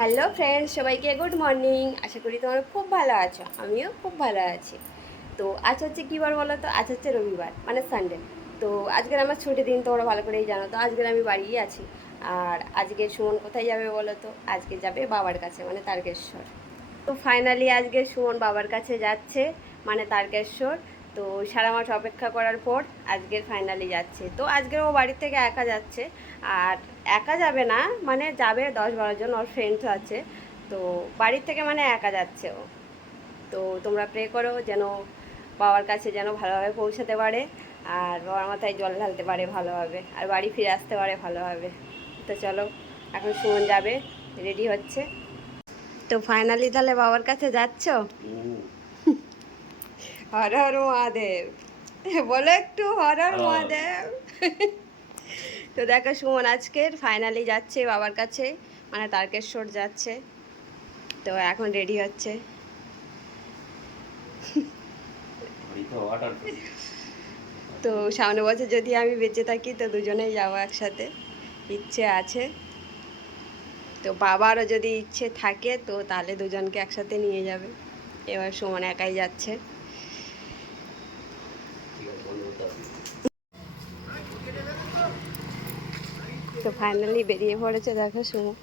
Hello friends, সবাইকে good morning. আশা করি তোমরা খুব ভালো আছো, আমিও খুব ভালো আছি। তো আজ হচ্ছে কী বার বলো তো? আজ হচ্ছে রবিবার, মানে সানডে। তো আজকের আমার ছুটির দিন, তোমরা ভালো করেই জানো। তো আজকের আমি বাড়িই আছি। আর আজকে সুমন কোথায় যাবে বলো তো? আজকে যাবে বাবার কাছে, মানে তারকেশ্বর। তো ফাইনালি আজকে সুমন বাবার কাছে যাচ্ছে, মানে তারকেশ্বর। তো সারা মাস অপেক্ষা করার পর আজকের ফাইনালি যাচ্ছে। তো আজকের ও বাড়ির থেকে একা যাচ্ছে। আর একা যাবে না, মানে যাবে 10-12 জন, ওর ফ্রেন্ডস আছে। তো বাড়ির থেকে মানে একা যাচ্ছে ও। তো তোমরা প্রে করো যেন বাবার কাছে যেন ভালোভাবে পৌঁছাতে পারে, আর বাবার মাথায় জল ঢালতে পারে ভালোভাবে, আর বাড়ি ফিরে আসতে পারে ভালোভাবে। তো চলো, এখন সুমন যাবে, রেডি হচ্ছে। তো ফাইনালি তাহলে বাবার কাছে যাচ্ছ? হর হর মহাদেব বলো একটু, হর হর মহাদেব। তো দেখো, সুমন আজকের ফাইনালি যাচ্ছে বাবার কাছে, মানে তারকেশ্বর যাচ্ছে। তো এখন রেডি হচ্ছে। তো সামনে বছর যদি আমি বেঁচে থাকি তো দুজনেই যাবো একসাথে, ইচ্ছে আছে। তো বাবারও যদি ইচ্ছে থাকে তো তাহলে দুজনকে একসাথে নিয়ে যাবে। এবার সুমন একাই যাচ্ছে। তো ফাইনালি বেরিয়ে পড়েছে, দেখো সুমন।